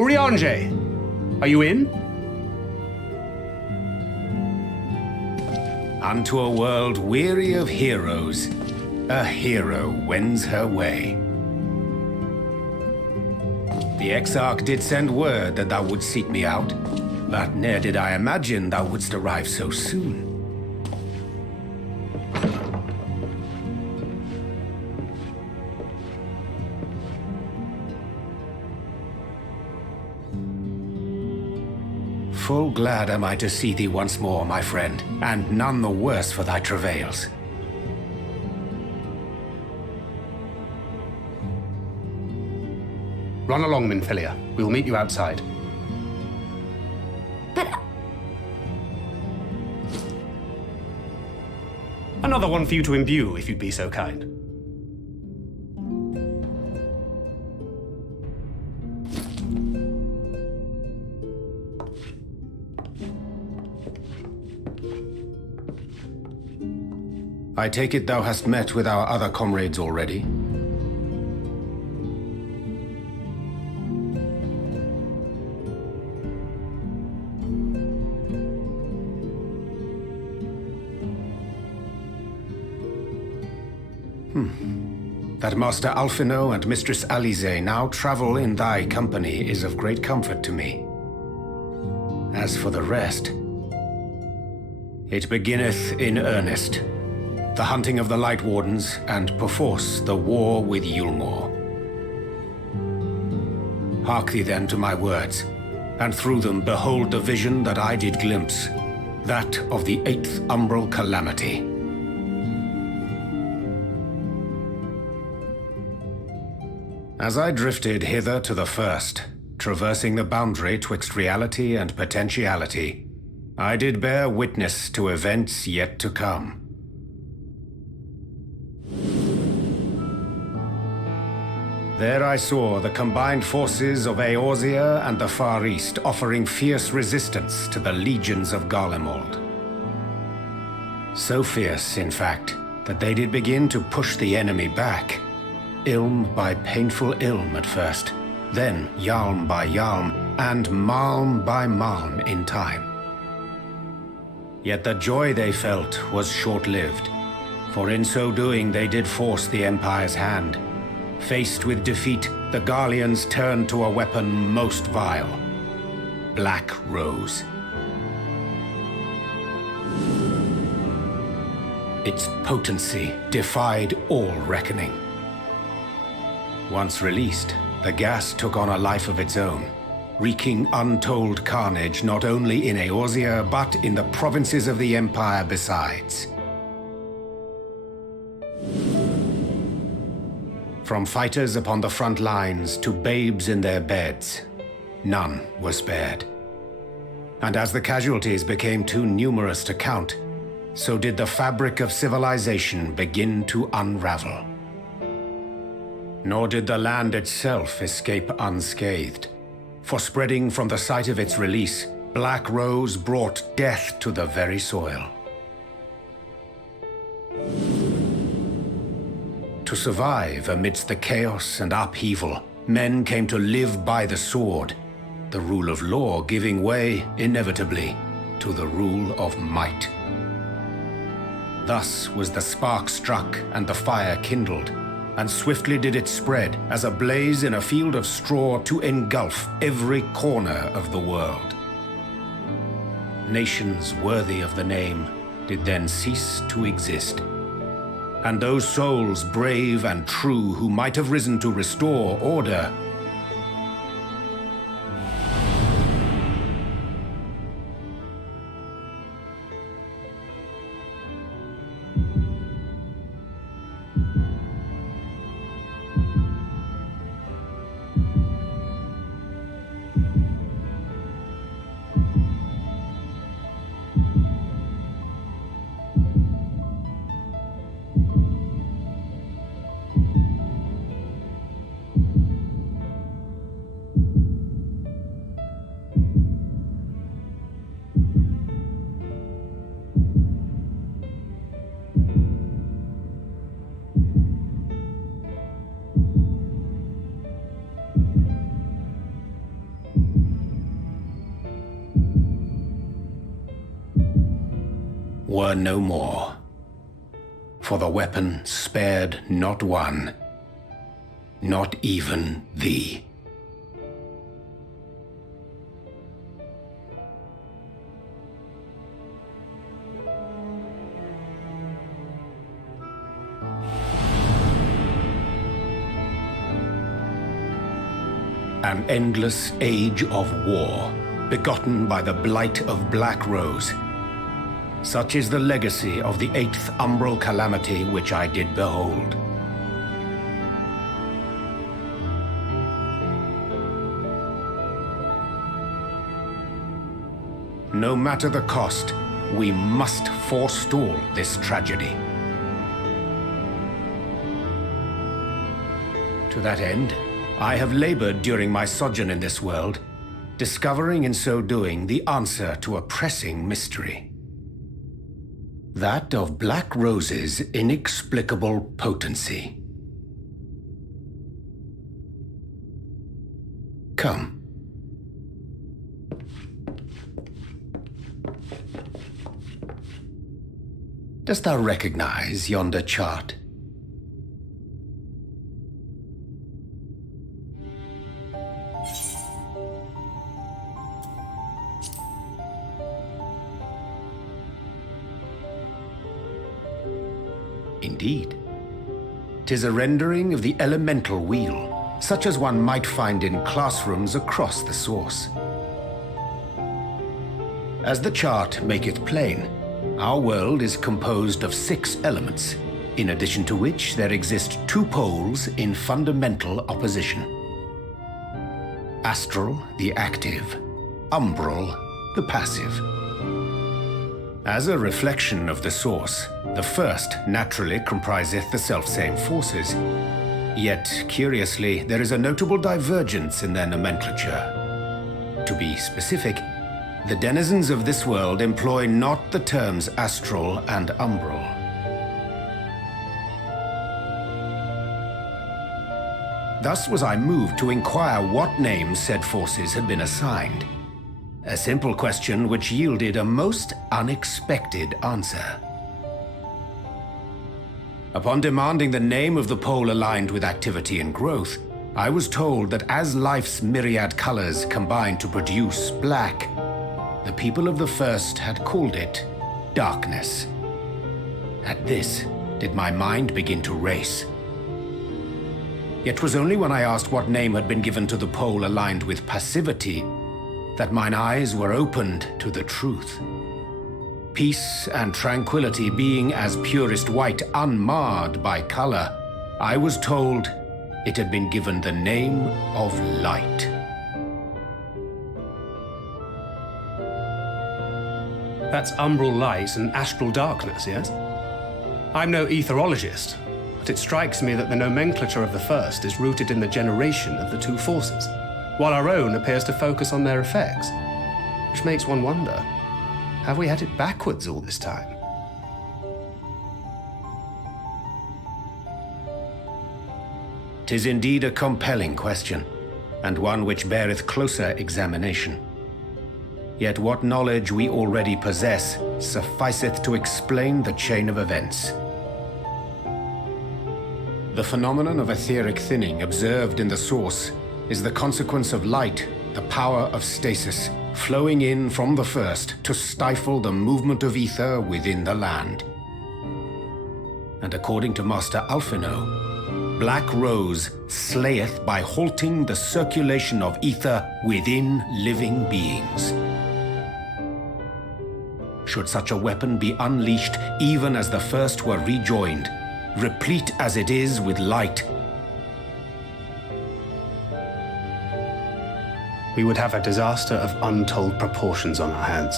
Urianger, are you in? Unto a world weary of heroes, a hero wends her way. The Exarch did send word that thou wouldst seek me out, but ne'er did I imagine thou wouldst arrive so soon. Full glad am I to see thee once more, my friend, and none the worse for thy travails. Run along, Minfilia. We will meet you outside. But... Another one for you to imbue, if you'd be so kind. I take it thou hast met with our other comrades already? That Master Alphino and Mistress Alize now travel in thy company is of great comfort to me. As for the rest, it beginneth in earnest. The hunting of the Light Wardens, and perforce the war with Yulmore. Hark thee then to my words, and through them behold the vision that I did glimpse, that of the 8th Umbral Calamity. As I drifted hither to the first, traversing the boundary twixt reality and potentiality, I did bear witness to events yet to come. There I saw the combined forces of Eorzea and the Far East offering fierce resistance to the legions of Garlemald. So fierce, in fact, that they did begin to push the enemy back. Ilm by painful ilm at first, then yalm by yalm, and malm by malm in time. Yet the joy they felt was short-lived, for in so doing they did force the Empire's hand. Faced with defeat, the Garleans turned to a weapon most vile: Black Rose. Its potency defied all reckoning. Once released, the gas took on a life of its own, wreaking untold carnage not only in Eorzea, but in the provinces of the Empire besides. From fighters upon the front lines to babes in their beds, none were spared. And as the casualties became too numerous to count, so did the fabric of civilization begin to unravel. Nor did the land itself escape unscathed, for spreading from the site of its release, Black Rose brought death to the very soil. To survive amidst the chaos and upheaval, men came to live by the sword, the rule of law giving way, inevitably, to the rule of might. Thus was the spark struck and the fire kindled, and swiftly did it spread as a blaze in a field of straw to engulf every corner of the world. Nations worthy of the name did then cease to exist, and those souls brave and true who might have risen to restore order were no more. For the weapon spared not one, not even thee. An endless age of war, begotten by the blight of Black Rose. Such is the legacy of the 8th umbral calamity which I did behold. No matter the cost, we must forestall this tragedy. To that end, I have labored during my sojourn in this world, discovering in so doing the answer to a pressing mystery. That of Black Rose's inexplicable potency. Come. Dost thou recognize yonder chart? Indeed. 'Tis a rendering of the elemental wheel, such as one might find in classrooms across the source. As the chart maketh plain, our world is composed of 6 elements, in addition to which there exist 2 poles in fundamental opposition. Astral, the active; umbral, the passive. As a reflection of the source, the first naturally compriseth the selfsame forces. Yet, curiously, there is a notable divergence in their nomenclature. To be specific, the denizens of this world employ not the terms astral and umbral. Thus was I moved to inquire what names said forces had been assigned. A simple question which yielded a most unexpected answer. Upon demanding the name of the pole aligned with activity and growth, I was told that as life's myriad colors combine to produce black, the people of the first had called it darkness. At this, did my mind begin to race. Yet 'twas only when I asked what name had been given to the pole aligned with passivity that mine eyes were opened to the truth. Peace and tranquility being as purest white, unmarred by color, I was told it had been given the name of light. That's umbral light and astral darkness, yes? I'm no etherologist, but it strikes me that the nomenclature of the first is rooted in the generation of the 2 forces, while our own appears to focus on their effects. Which makes one wonder, have we had it backwards all this time? "'Tis indeed a compelling question, and one which beareth closer examination. Yet what knowledge we already possess sufficeth to explain the chain of events. The phenomenon of etheric thinning observed in the source is the consequence of light, the power of stasis, flowing in from the first to stifle the movement of ether within the land. And according to Master Alphino, Black Rose slayeth by halting the circulation of ether within living beings. Should such a weapon be unleashed even as the first were rejoined, replete as it is with light, we would have a disaster of untold proportions on our hands.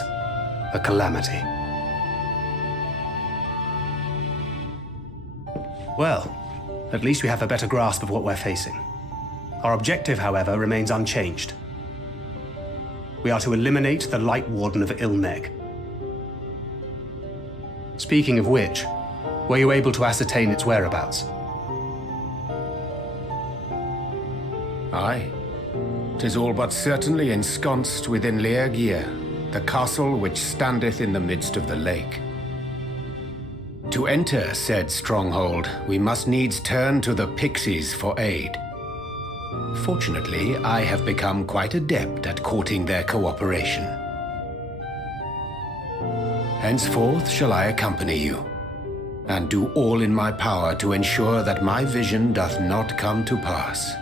A calamity. Well, at least we have a better grasp of what we're facing. Our objective, however, remains unchanged. We are to eliminate the Light Warden of Ilneg. Speaking of which, were you able to ascertain its whereabouts? Aye. 'Tis all but certainly ensconced within Leergear, the castle which standeth in the midst of the lake. To enter said stronghold, we must needs turn to the pixies for aid. Fortunately, I have become quite adept at courting their cooperation. Henceforth shall I accompany you, and do all in my power to ensure that my vision doth not come to pass.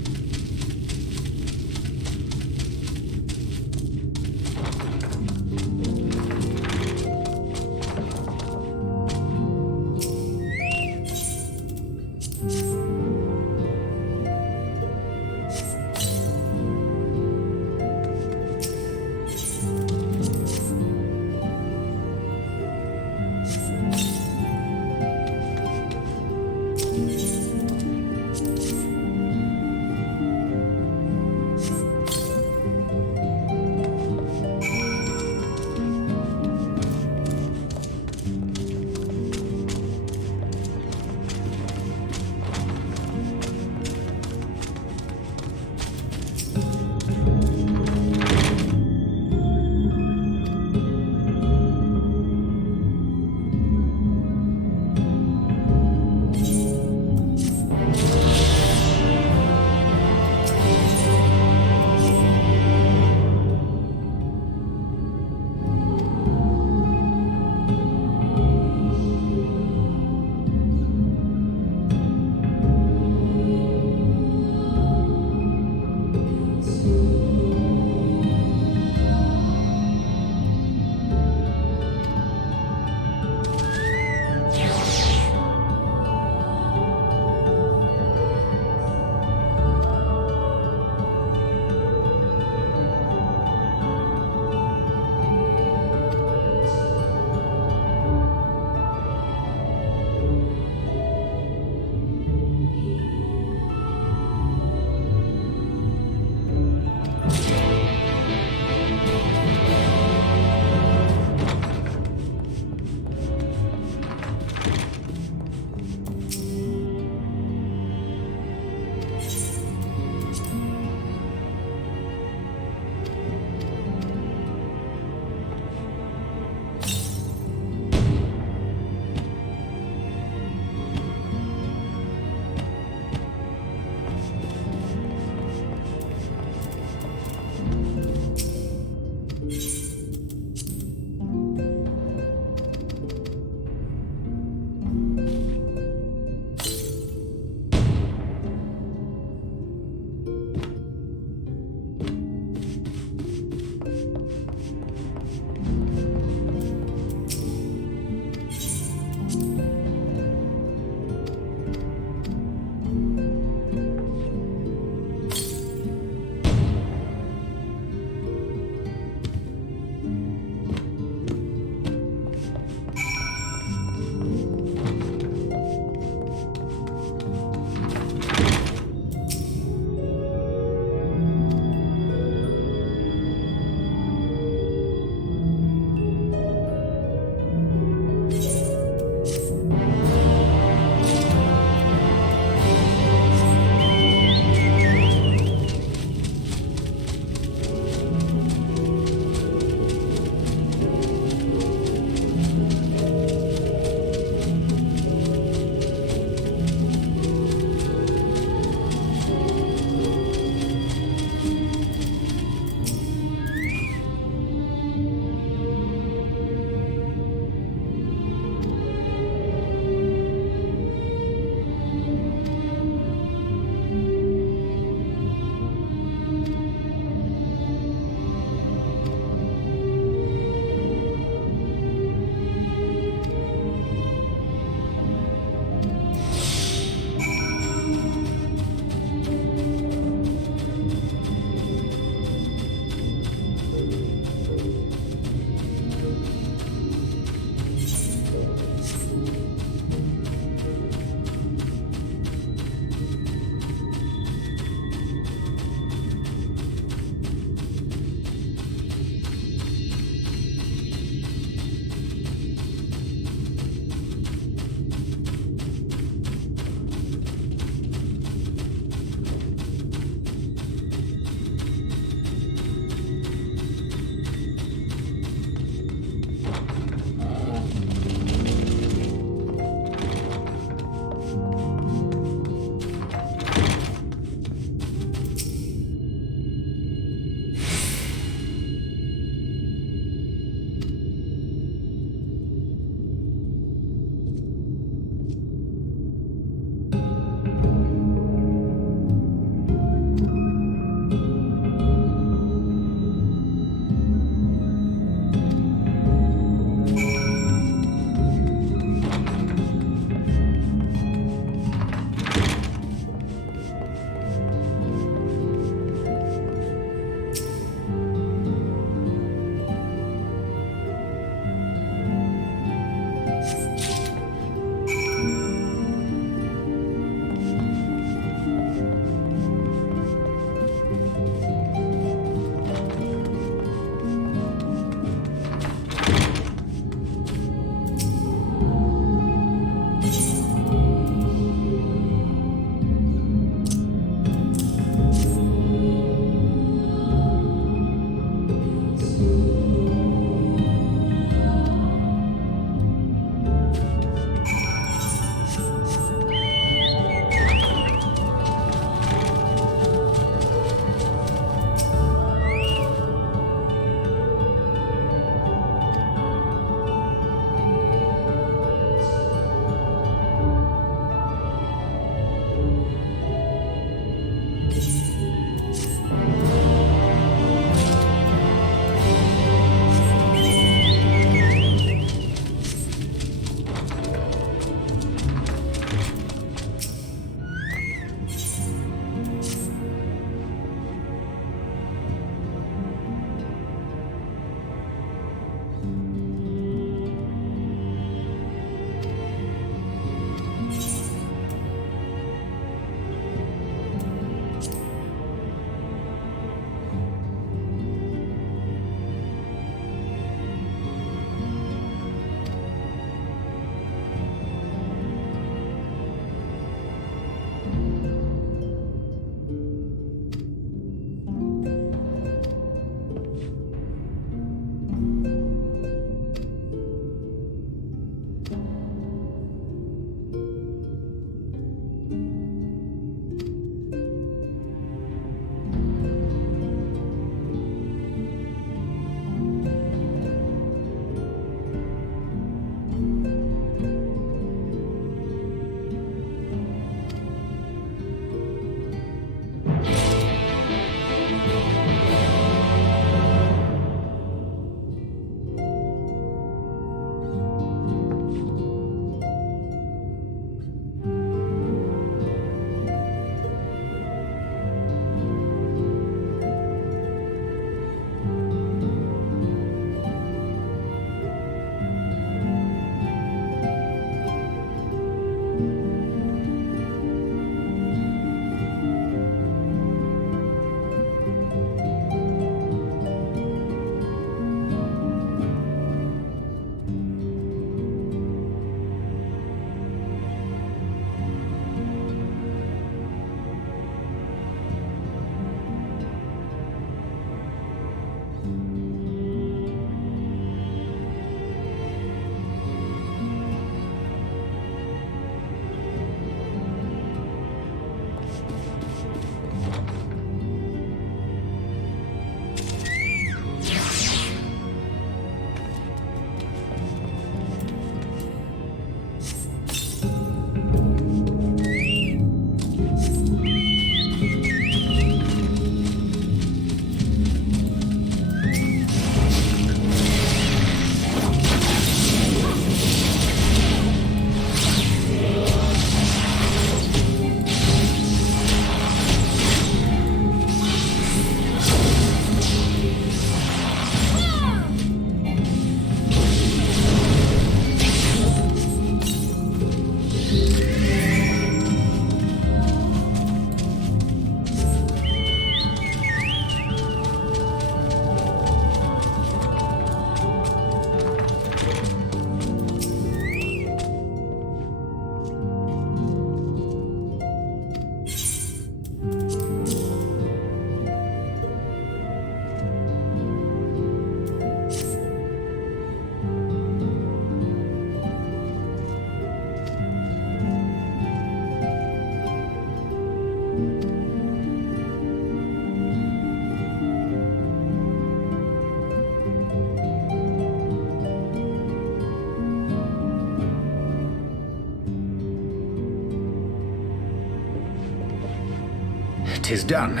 'Tis done.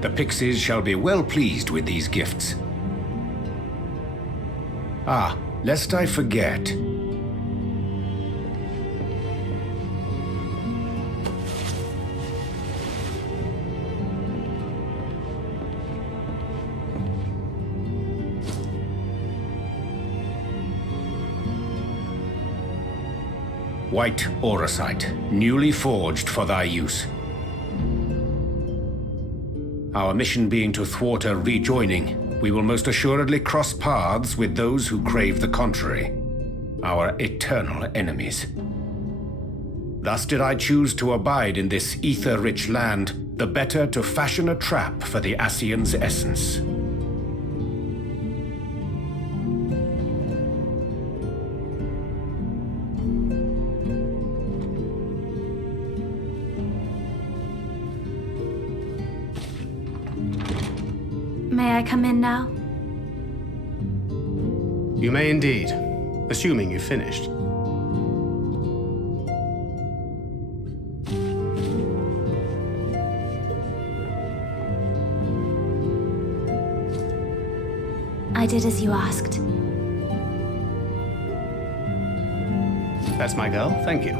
The Pixies shall be well pleased with these gifts. Ah, lest I forget. White auracite, newly forged for thy use. Our mission being to thwart a rejoining, we will most assuredly cross paths with those who crave the contrary, our eternal enemies. Thus did I choose to abide in this ether-rich land, the better to fashion a trap for the Ascian's essence. May I come in now? You may indeed, assuming you've finished. I did as you asked. That's my girl, thank you.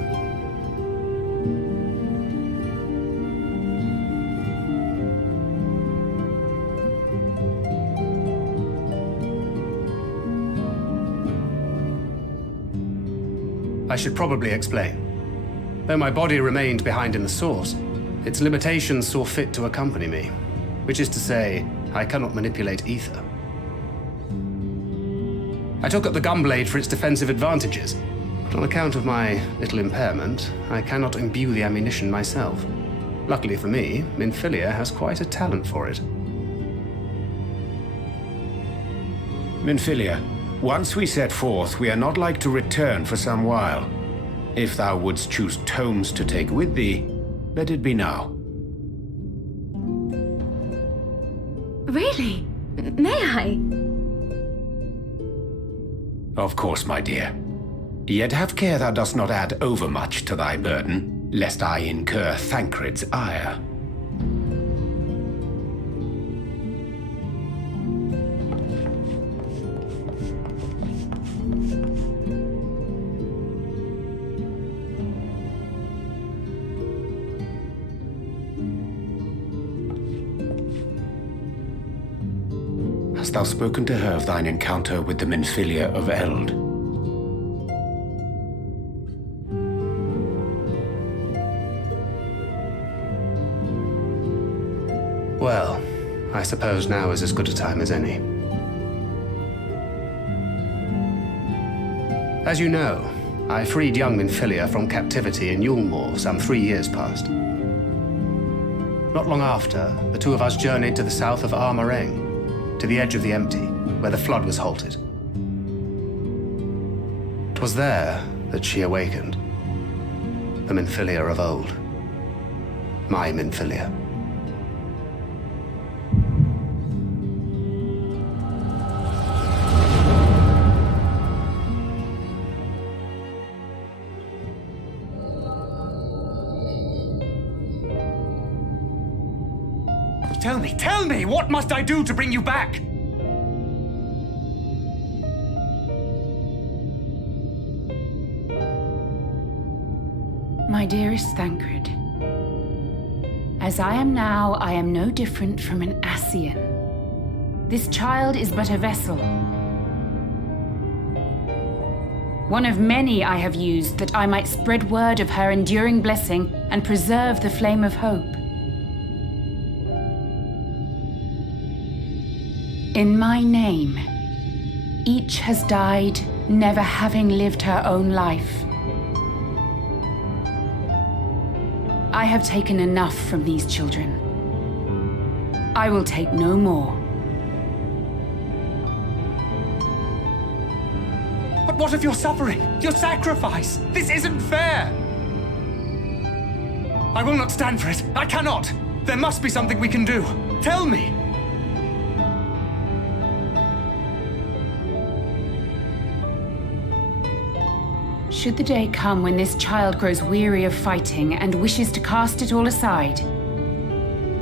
I should probably explain. Though my body remained behind in the source, its limitations saw fit to accompany me, which is to say, I cannot manipulate ether. I took up the gunblade for its defensive advantages, but on account of my little impairment, I cannot imbue the ammunition myself. Luckily for me, Minfilia has quite a talent for it. Minfilia, once we set forth, we are not like to return for some while. If thou wouldst choose tomes to take with thee, let it be now. Really? May I? Of course, my dear. Yet have care thou dost not add overmuch to thy burden, lest I incur Thancred's ire. Hast thou spoken to her of thine encounter with the Minfilia of Eld? Well, I suppose now is as good a time as any. As you know, I freed young Minfilia from captivity in Yulmore some 3 years past. Not long after, the two of us journeyed to the south of Armareng, to the edge of the Empty, where the flood was halted. 'Twas there that she awakened. The Minfilia of old. My Minfilia. Tell me, what must I do to bring you back? My dearest Thancred, as I am now, I am no different from an Ascian. This child is but a vessel. One of many I have used that I might spread word of her enduring blessing and preserve the flame of hope. In my name, each has died, never having lived her own life. I have taken enough from these children. I will take no more. But what of your suffering? Your sacrifice? This isn't fair! I will not stand for it. I cannot! There must be something we can do. Tell me! Should the day come when this child grows weary of fighting and wishes to cast it all aside,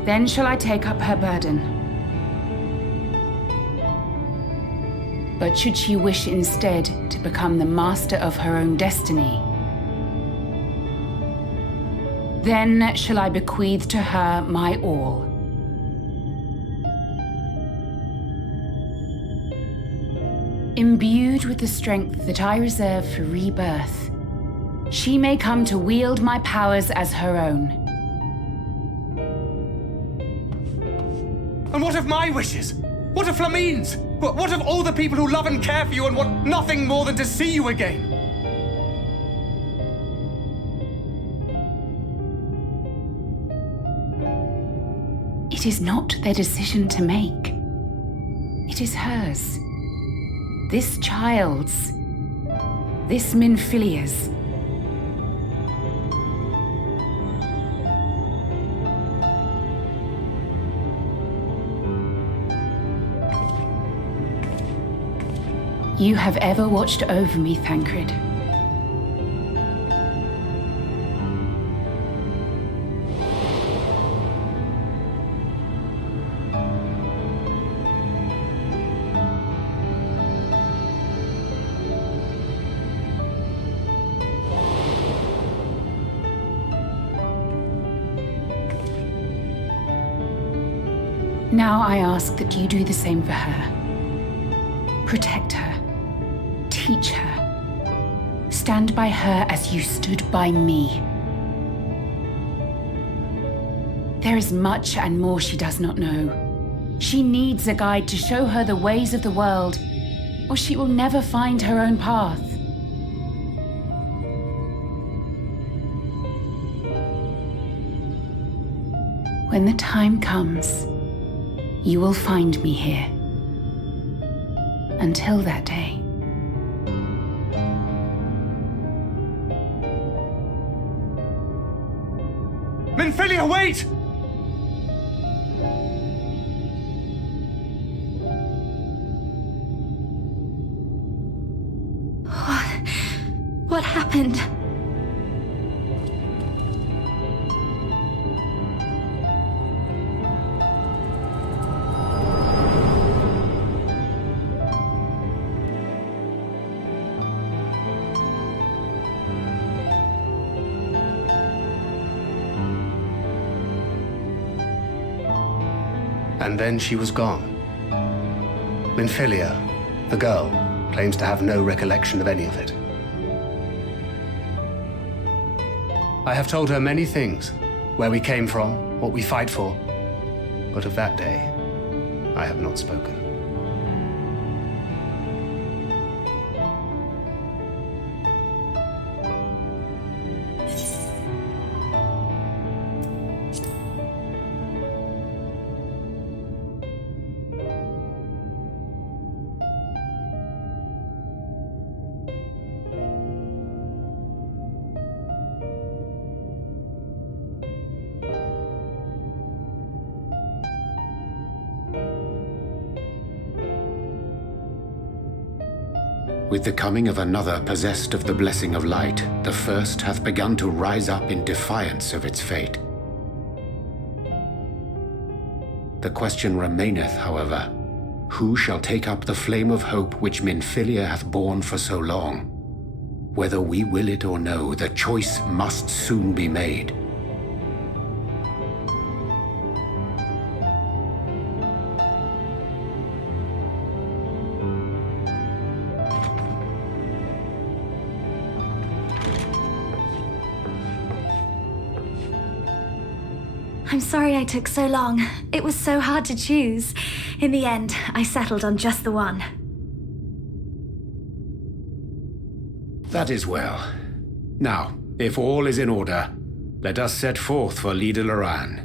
Then shall I take up her burden. But should she wish instead to become the master of her own destiny, then shall I bequeath to her my all. Imbued with the strength that I reserve for rebirth, she may come to wield my powers as her own. And what of my wishes? What of Flamine's? What of all the people who love and care for you and want nothing more than to see you again? It is not their decision to make. It is hers. This child's. This Minfilia's. You have ever watched over me, Thancred. Now I ask that you do the same for her. Protect her. Teach her. Stand by her as you stood by me. There is much and more she does not know. She needs a guide to show her the ways of the world, or she will never find her own path. When the time comes, you will find me here. Until that day. Minfilia, wait! What happened? And then she was gone. Minfilia, the girl, claims to have no recollection of any of it. I have told her many things, where we came from, what we fight for, but of that day, I have not spoken. With the coming of another possessed of the blessing of light, the first hath begun to rise up in defiance of its fate. The question remaineth, however, who shall take up the flame of hope which Minfilia hath borne for so long? Whether we will it or no, the choice must soon be made. I'm sorry I took so long. It was so hard to choose. In the end, I settled on just the one. That is well. Now, if all is in order, let us set forth for Lida Loran.